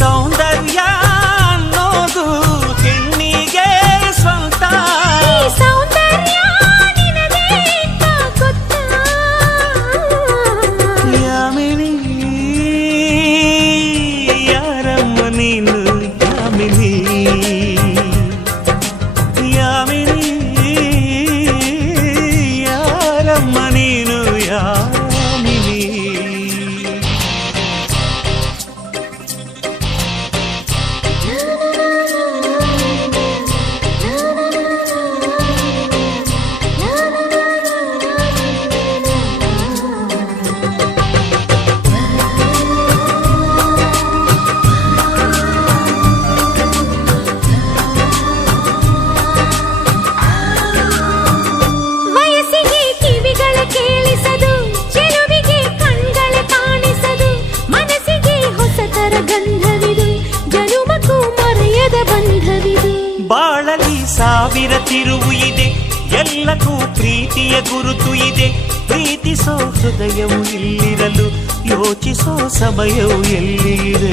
ಸೌಂದರ್ಯ ಅನ್ನೋದು ಹೆಣ್ಣಿಗೆ ಸ್ವಂತ. ಸೌಂದರ್ಯ ನಿನಗೆ ಗೊತ್ತಾ? ಯಾಮಿನಿ ಯಾರಮ್ಮ ನೀನು ಯಾಮಿನಿ ಯಾಮಿನಿ ಯಾರಮ್ಮ ನೀನು ಯಾಮಿನಿ. ವಯಸ್ಸಿಗೆ ಕಿವಿಗಳ ಕೇಳಿಸದು, ಚೆಲುವಿಗೆ ಕಣ್ಗಳ ಕಾಣಿಸದು, ಮನಸ್ಸಿಗೆ ಹೊಸತರ ಗಂಧವಿದು, ಜನುಮಕ್ಕೂ ಮರೆಯದ ಬಂಧವಿದು. ಬಾಳಲಿ ಸಾವಿರ ತಿರುವು ಇದೆ, ಎಲ್ಲಕ್ಕೂ ಪ್ರೀತಿಯ ಗುರುತು ಇದೆ. ಪ್ರೀತಿಸೋ ಹೃದಯವು ಇಲ್ಲಿರಲು ಯೋಚಿಸೋ ಸಮಯವು ಎಲ್ಲಿದೆ?